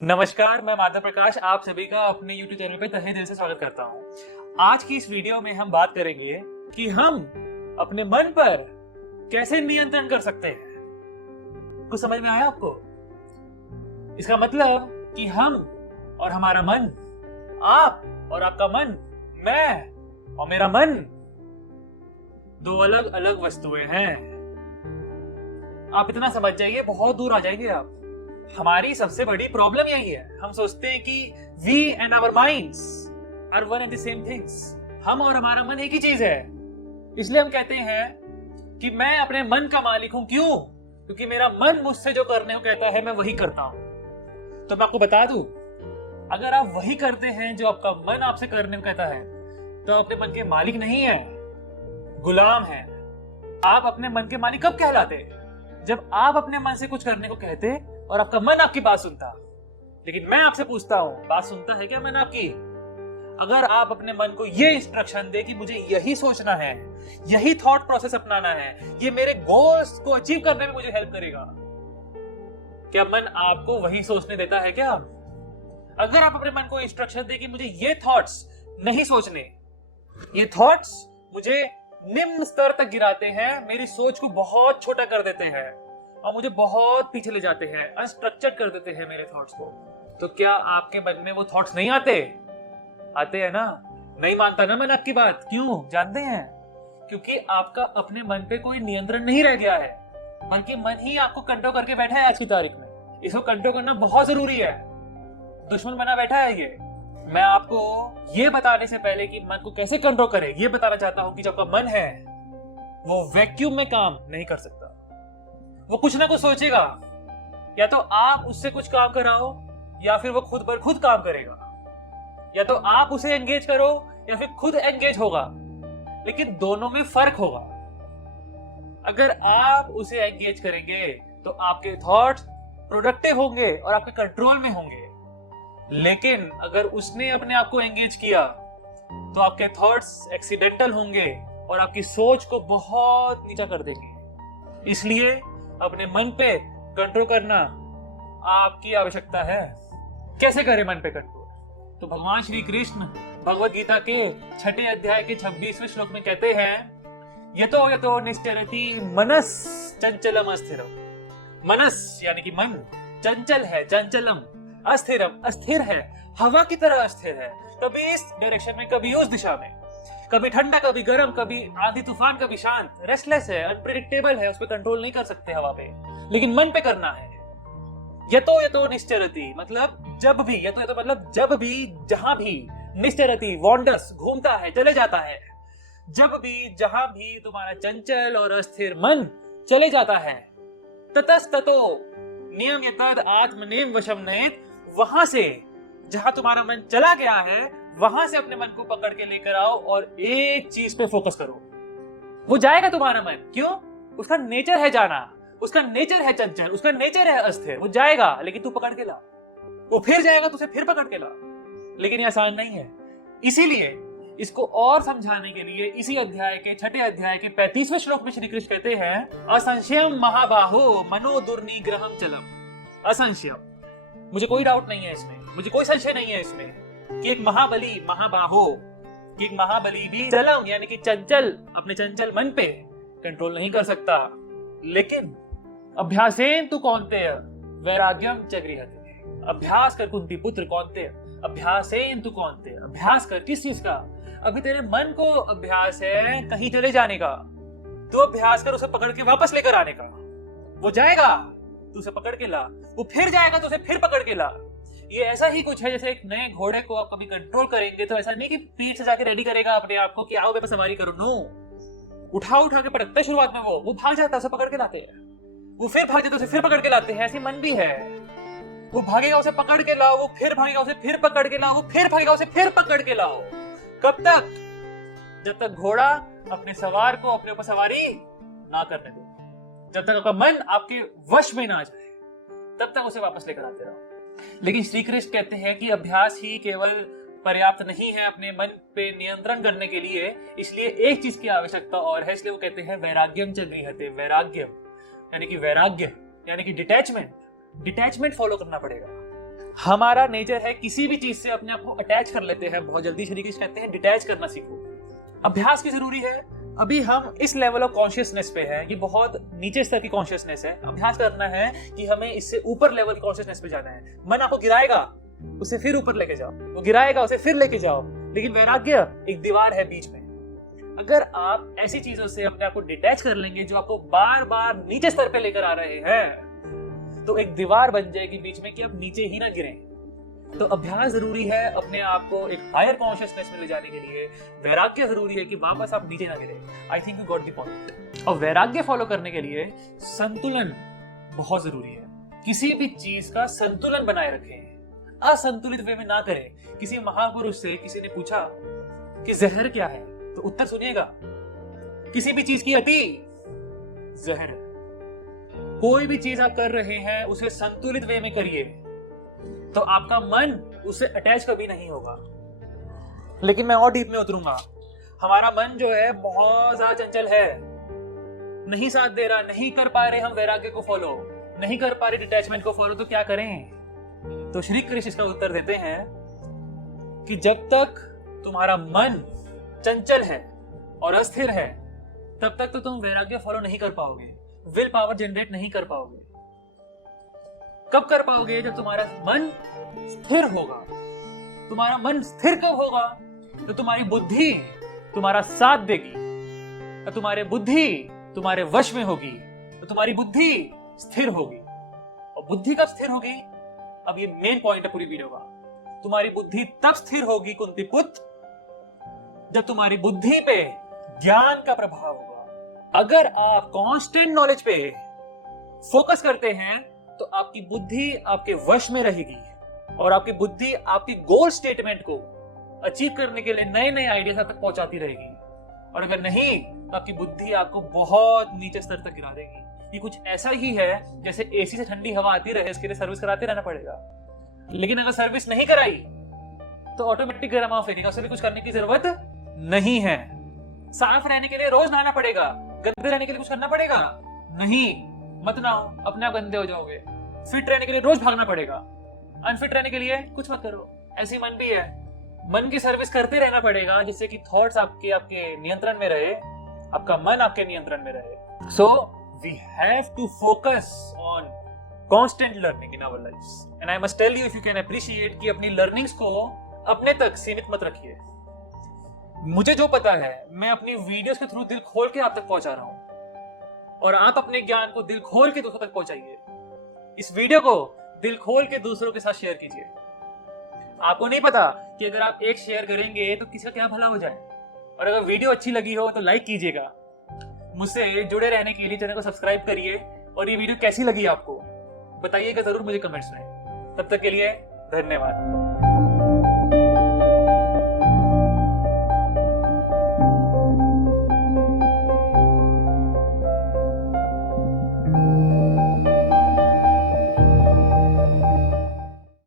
नमस्कार, मैं माधव प्रकाश आप सभी का अपने YouTube चैनल पे तहे दिल से स्वागत करता हूँ। आज की इस वीडियो में हम बात करेंगे कि हम अपने मन पर कैसे नियंत्रण कर सकते हैं। कुछ समझ में आया आपको? इसका मतलब कि हम और हमारा मन, आप और आपका मन, मैं और मेरा मन दो अलग अलग वस्तुएं हैं। आप इतना समझ जाइए, बहुत दूर आ जाएंगे आप। हमारी सबसे बड़ी प्रॉब्लम यही है, हम सोचते हैं कि we and our minds are one and the same things। हम और हमारा मन एक ही चीज है। इसलिए हम कहते हैं कि मैं अपने मन का मालिक हूं। क्यों? क्योंकि मेरा मन मुझसे जो करने को कहता है मैं वही करता हूं। तो मैं आपको बता दूं, अगर आप वही करते हैं जो आपका मन आपसे करने को कहता है तो अपने मन के मालिक नहीं है, गुलाम है। आप अपने मन के मालिक कब कहलाते? जब आप अपने मन से कुछ करने को कहते और आपका मन आपकी बात सुनता। लेकिन मैं आपसे पूछता हूं, बात सुनता है क्या मन आपकी? अगर आप अपने मन को ये इंस्ट्रक्शन दे कि मुझे यही सोचना है, यही थॉट प्रोसेस अपनाना है, ये मेरे गोल्स को अचीव करने में मुझे हेल्प करेगा, क्या मन आपको वही सोचने देता है क्या? अगर आप अपने मन को इंस्ट्रक्शन दे कि मुझे ये थॉट्स नहीं सोचने, ये थॉट्स मुझे निम्न स्तर तक गिराते हैं, मेरी सोच को बहुत छोटा कर देते हैं और मुझे बहुत पीछे ले जाते हैं, अनस्ट्रक्चर्ड कर देते हैं मेरे थॉट्स को, तो क्या आपके मन में वो थॉट्स नहीं आते? आते हैं ना? नहीं मानता ना मन आपकी बात। क्यों? जानते हैं? क्योंकि आपका अपने मन पे कोई नियंत्रण नहीं रह गया है, बल्कि मन ही आपको कंट्रोल करके बैठा है। आज की तारीख में इसको कंट्रोल करना बहुत जरूरी है। दुश्मन बना बैठा है ये। मैं आपको ये बताने से पहले कि मन को कैसे कंट्रोल करें, ये बताना चाहता हूं कि जो आपका मन है वो वैक्यूम में काम नहीं कर सकता। वो कुछ ना कुछ सोचेगा, या तो आप उससे कुछ काम कराओ या फिर वो खुद पर खुद काम करेगा, या तो आप उसे एंगेज करो या फिर खुद एंगेज होगा, लेकिन दोनों में फर्क होगा। अगर आप उसे एंगेज करेंगे तो आपके थॉट्स प्रोडक्टिव होंगे और आपके कंट्रोल में होंगे, लेकिन अगर उसने अपने आप को एंगेज किया तो आपके थॉट्स एक्सीडेंटल होंगे और आपकी सोच को बहुत नीचा कर देंगे। इसलिए अपने मन पे कंट्रोल करना आपकी आवश्यकता है। कैसे करें मन पे कंट्रोल? तो भगवान श्री कृष्ण भगवद गीता के 6 अध्याय के 26वें श्लोक में कहते हैं, यतो यतो निश्चरति मनस चंचलम अस्थिरम। मनस यानी कि मन चंचल है, चंचलम, अस्थिरम अस्थिर है, हवा की तरह अस्थिर है। कभी इस डायरेक्शन में, कभी उस दिशा में, कभी ठंडा, कभी गर्म, कभी आंधी तूफान, कभी शांत। रेस्टलेस है, अनप्रेडिक्टेबल है, उस पर कंट्रोल नहीं कर सकते हवा पे, लेकिन मन पे करना है। यतो यतो निश्चरति मतलब जब भी, यतो यतो मतलब जब भी, जहां भी, निश्चरति वॉन्डर्स, घूमता है, चले जाता है। जब भी, जहां भी तुम्हारा चंचल और अस्थिर मन चले जाता है, ततस्ततो नियम यतद आत्मनेम वशम नयेत, वहां से जहां तुम्हारा मन चला गया है वहां से अपने मन को पकड़ के लेकर आओ और एक चीज पे फोकस करो। वो जाएगा तुम्हारा मन। क्यों? उसका नेचर है जाना, उसका नेचर है चंचल, उसका नेचर है अस्थिर। वो जाएगा, लेकिन तू पकड़ के ला। वो फिर जाएगा, तुझे फिर पकड़ के ला। लेकिन ये आसान नहीं है। इसीलिए इसको और समझाने के लिए इसी अध्याय के 6 अध्याय के 35वें श्लोक में श्री कृष्ण कहते हैं, असंशयम महाबाहो मनो दुर्निग्रहम चलम। असंशयम, मुझे कोई डाउट नहीं है इसमें, मुझे कोई संशय नहीं है इसमें कि एक महाबली, महाबाहो, कि एक महाबली भी चलम यानी कि चंचल, अपने चंचल मन पे कंट्रोल नहीं कर सकता। लेकिन अभ्यासेन तु कौन्तेय वैराग्यम च गृह्यते। अभ्यास कर कुंती पुत्र कौन्तेय, अभ्यासेन तु कौन्तेय। अभ्यास कर किस चीज का? अभी तेरे मन को अभ्यास है कहीं चले जाने का, तो अभ्यास कर उसे पकड़ के वापस लेकर आने का। वो जाएगा, तू उसे पकड़ के ला। वो फिर जाएगा, तो उसे फिर पकड़ के ला। ये ऐसा ही कुछ है जैसे एक नए घोड़े को आप कभी कंट्रोल करेंगे तो ऐसा नहीं कि पीठ से जाके रेडी करेगा अपने आप को कि आओ मैं सवारी करो। नो, उठा उठा के पटकता है शुरुआत में, वो भाग जाता है, उसे पकड़ के लाते हैं। वो फिर भाग जाता है, उसे फिर पकड़ के लाते हैं। ऐसे मन भी है, वो भागेगा, उसे पकड़ के लाओ, वो फिर भागेगा, उसे फिर पकड़ के लाओ, वो फिर भागेगा, उसे फिर पकड़ के लाओ। कब तक? जब तक घोड़ा अपने सवार को अपने ऊपर सवारी ना करने दे, जब तक आपका मन आपके वश में ना जाए, तब तक उसे वापस लेकर आते रहो। लेकिन श्री कृष्ण कहते हैं कि अभ्यास ही केवल पर्याप्त नहीं है अपने मन पे नियंत्रण करने के लिए, इसलिए एक चीज की आवश्यकता और है। इसलिए वो कहते हैं वैराग्यम च गृह्यते। वैराग्यम यानी कि वैराग्य यानी कि डिटैचमेंट फॉलो करना पड़ेगा। हमारा नेचर है किसी भी चीज से अपने आप को अटैच कर लेते हैं बहुत जल्दी। श्री कृष्ण कहते हैं डिटैच करना सीखो। अभ्यास की जरूरी है। अभी हम इस लेवल ऑफ कॉन्शियसनेस पे हैं, ये बहुत नीचे स्तर की कॉन्शियसनेस है। अभ्यास करना है कि हमें इससे ऊपर लेवल की कॉन्शियसनेस पे जाना है। मन आपको गिराएगा, उसे फिर ऊपर लेके जाओ, वो गिराएगा, उसे फिर लेके जाओ। लेकिन वैराग्य एक दीवार है बीच में। अगर आप ऐसी चीजों से अपने आप को डिटैच कर लेंगे जो आपको बार बार नीचे स्तर पे लेकर आ रहे हैं, तो एक दीवार बन जाएगी बीच में कि आप नीचे ही ना गिरें। तो अभ्यास जरूरी है अपने आप को एक हायर कॉन्शियसनेस में ले जाने के लिए। वैराग्य जरूरी है कि वापस आप नीचे ना गिरे। I think you got the point. और वैराग्य फॉलो करने के लिए संतुलन बहुत जरूरी है। किसी भी चीज का संतुलन बनाए रखें, असंतुलित वे में ना करें। किसी महापुरुष से किसी ने पूछा कि जहर क्या है, तो उत्तर सुनिएगा, किसी भी चीज की अति जहर। कोई भी चीज आप कर रहे हैं उसे संतुलित वे में करिए, तो आपका मन उससे अटैच कभी नहीं होगा। लेकिन मैं और डीप में उतरूंगा। हमारा मन जो है बहुत ज्यादा चंचल है, नहीं साथ दे रहा, नहीं कर पा रहे हम वैराग्य को फॉलो, नहीं कर पा रहे डिटैचमेंट को फॉलो, तो क्या करें? तो श्री कृष्ण इसका उत्तर देते हैं कि जब तक तुम्हारा मन चंचल है और अस्थिर है, तब तक तो तुम वैराग्य फॉलो नहीं कर पाओगे, विल पावर जनरेट नहीं कर पाओगे। कब कर पाओगे? जब तुम्हारा मन स्थिर होगा। तुम्हारा मन स्थिर कब होगा? तो तुम्हारी बुद्धि तुम्हारा साथ देगी, तो तुम्हारी बुद्धि तुम्हारे वश में होगी, तो तुम्हारी बुद्धि स्थिर होगी। और बुद्धि कब स्थिर होगी? अब ये मेन पॉइंट है पूरी वीडियो का। तुम्हारी बुद्धि तब स्थिर होगी कुंती पुत्र, जब तुम्हारी बुद्धि पे ज्ञान का प्रभाव होगा। अगर आप कांस्टेंट नॉलेज पे फोकस करते हैं तो आपकी बुद्धि आपके वश में रहेगी, और आपकी बुद्धि आपकी गोल स्टेटमेंट को अचीव करने के लिए नए नए आइडियाज तक पहुंचाती रहेगी। और अगर नहीं तो आपकी बुद्धि आपको बहुत नीचे स्तर तक गिरा देगी। ये कुछ ऐसा ही है जैसे एसी से ठंडी हवा आती रहे, इसके लिए सर्विस कराते रहना पड़ेगा। लेकिन अगर सर्विस नहीं कराई तो ऑटोमेटिक गर्म ऑफ देगा, उसके लिए कुछ करने की जरूरत नहीं है। साफ रहने के लिए रोज नहाना पड़ेगा, गंदे रहने के लिए कुछ करना पड़ेगा नहीं। मत नहाओ, अपने आप गंदे हो जाओगे। फिट रहने के लिए रोज भागना पड़ेगा, अनफिट रहने के लिए कुछ मत करो। ऐसी मन भी है, मन की सर्विस करते रहना पड़ेगा जिससे कि थॉट्स आपके नियंत्रण में रहे, आपका मन आपके नियंत्रण में रहे। So we have to focus on constant learning in our lifes, and I must tell you, if you can appreciate, कि अपनी लर्निंग्स को अपने तक सीमित मत रखिए। मुझे जो पता है मैं अपनी वीडियोस के थ्रू दिल खोल के आप तक पहुंचा रहा हूं, और आप अपने ज्ञान को दिल खोल के दूसरों तक पहुंचाइए। इस वीडियो को दिल खोल के दूसरों के साथ शेयर कीजिए। आपको नहीं पता कि अगर आप एक शेयर करेंगे तो किसका क्या भला हो जाए। और अगर वीडियो अच्छी लगी हो तो लाइक कीजिएगा। मुझसे जुड़े रहने के लिए चैनल को सब्सक्राइब करिए, और ये वीडियो कैसी लगी आपको बताइएगा जरूर मुझे कमेंट्स में। तब तक के लिए धन्यवाद।